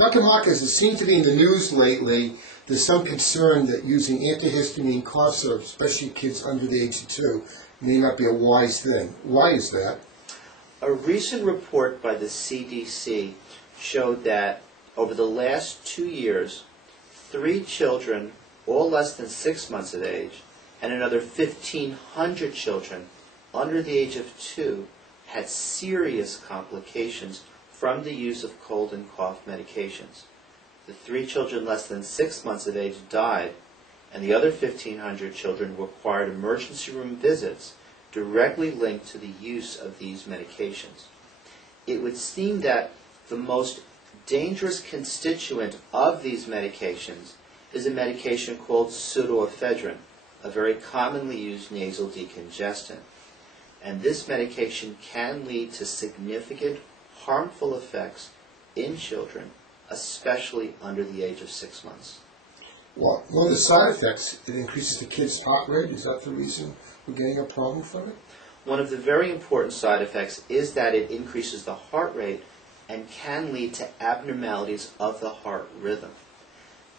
Dr. Marcus, it seems to be in the news lately, there's some concern that using antihistamine cough syrup, especially kids under the age of 2, may not be a wise thing. Why is that? A recent report by the CDC showed that over the last 2 years, 3 children, all less than 6 months of age, and another 1,500 children under the age of 2 had serious complications from the use of cold and cough medications. The 3 children less than 6 months of age died, and the other 1,500 children required emergency room visits directly linked to the use of these medications. It would seem that the most dangerous constituent of these medications is a medication called pseudoephedrine, a very commonly used nasal decongestant. And this medication can lead to significant harmful effects in children, especially under the age of 6 months. Well, one of the side effects, it increases the kid's heart rate. Is that the reason we're getting a problem from it? One of the very important side effects is that it increases the heart rate and can lead to abnormalities of the heart rhythm.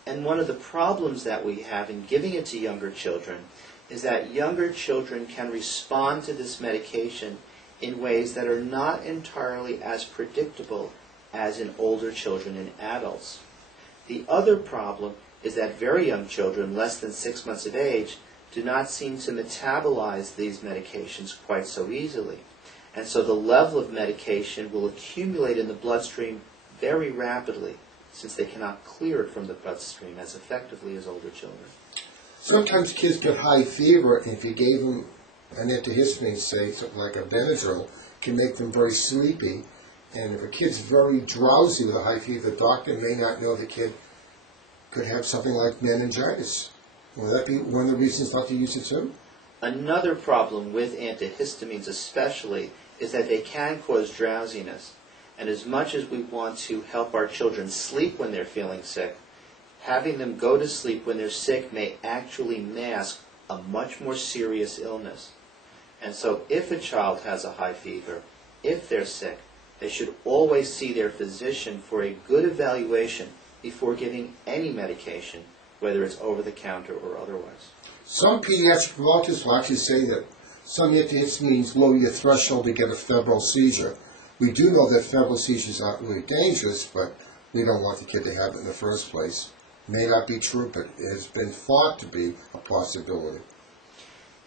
And one of the problems that we have in giving it to younger children is that younger children can respond to this medication in ways that are not entirely as predictable as in older children and adults. The other problem is that very young children, less than 6 months of age, do not seem to metabolize these medications quite so easily. And so the level of medication will accumulate in the bloodstream very rapidly, since they cannot clear it from the bloodstream as effectively as older children. Sometimes kids get high fever, and if you gave them an antihistamine, say something like a Benadryl, can make them very sleepy. And if a kid's very drowsy with a high fever, the doctor may not know the kid could have something like meningitis. Will that be one of the reasons not to use it too? Another problem with antihistamines especially is that they can cause drowsiness. And as much as we want to help our children sleep when they're feeling sick, having them go to sleep when they're sick may actually mask a much more serious illness. And so if a child has a high fever, if they're sick, they should always see their physician for a good evaluation before giving any medication, whether it's over-the-counter or otherwise. Some pediatric neurologists will actually say that some antihistamines lower your threshold to get a febrile seizure. We do know that febrile seizures aren't really dangerous, but we don't want the kid to have it in the first place. May not be true, but it has been thought to be a possibility.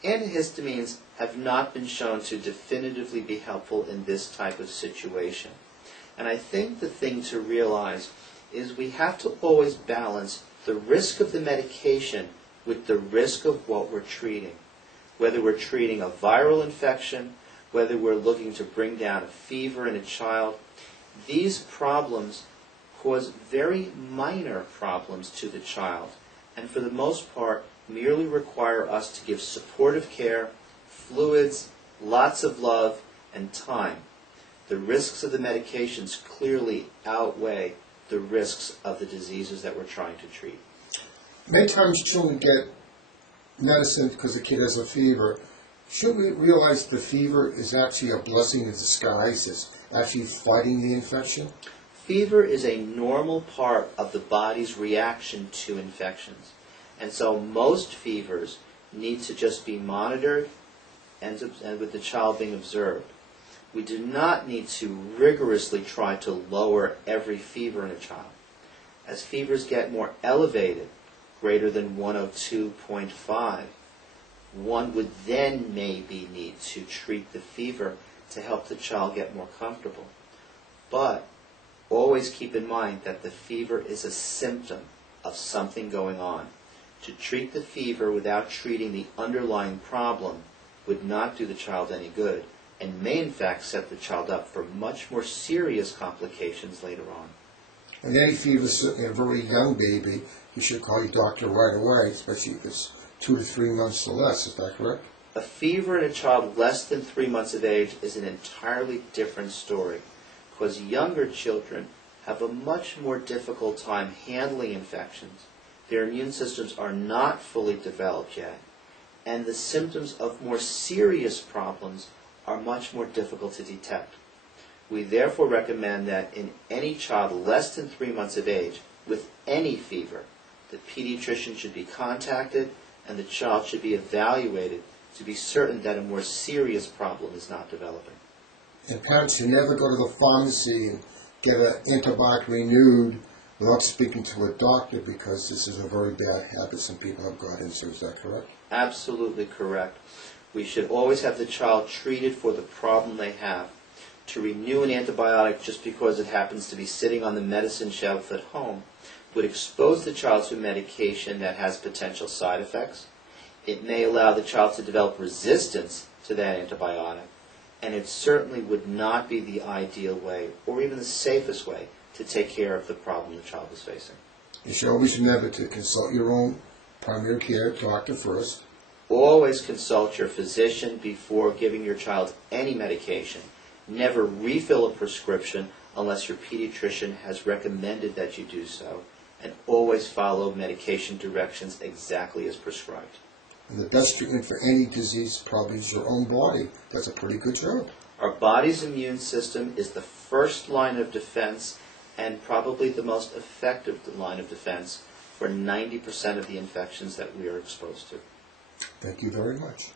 Antihistamines have not been shown to definitively be helpful in this type of situation. And I think the thing to realize is we have to always balance the risk of the medication with the risk of what we're treating. Whether we're treating a viral infection, whether we're looking to bring down a fever in a child, these problems cause very minor problems to the child, and for the most part merely require us to give supportive care, fluids, lots of love, and time. The risks of the medications clearly outweigh the risks of the diseases that we're trying to treat. Many times children get medicine because the kid has a fever. Should we realize the fever is actually a blessing in disguise? It's actually fighting the infection? Fever is a normal part of the body's reaction to infections. And so most fevers need to just be monitored and with the child being observed. We do not need to rigorously try to lower every fever in a child. As fevers get more elevated, greater than 102.5, one would then maybe need to treat the fever to help the child get more comfortable. But always keep in mind that the fever is a symptom of something going on. To treat the fever without treating the underlying problem would not do the child any good, and may in fact set the child up for much more serious complications later on. And any fever, certainly a very young baby, you should call your doctor right away, especially if it's 2 to 3 months or less. Is that correct? A fever in a child less than 3 months of age is an entirely different story, because younger children have a much more difficult time handling infections. Their immune systems are not fully developed yet, and the symptoms of more serious problems are much more difficult to detect. We therefore recommend that in any child less than 3 months of age with any fever, the pediatrician should be contacted and the child should be evaluated to be certain that a more serious problem is not developing. And parents should never go to the pharmacy and get an antibiotic renewed without speaking to a doctor, because this is a very bad habit some people have got into. Is that correct? Absolutely correct. We should always have the child treated for the problem they have. To renew an antibiotic just because it happens to be sitting on the medicine shelf at home would expose the child to medication that has potential side effects. It may allow the child to develop resistance to that antibiotic, and it certainly would not be the ideal way or even the safest way to take care of the problem the child is facing. You should always remember to consult your own primary care doctor first. Always consult your physician before giving your child any medication. Never refill a prescription unless your pediatrician has recommended that you do so, and always follow medication directions exactly as prescribed. And the best treatment for any disease probably is your own body. That's a pretty good job. Our body's immune system is the first line of defense and probably the most effective line of defense for 90% of the infections that we are exposed to. Thank you very much.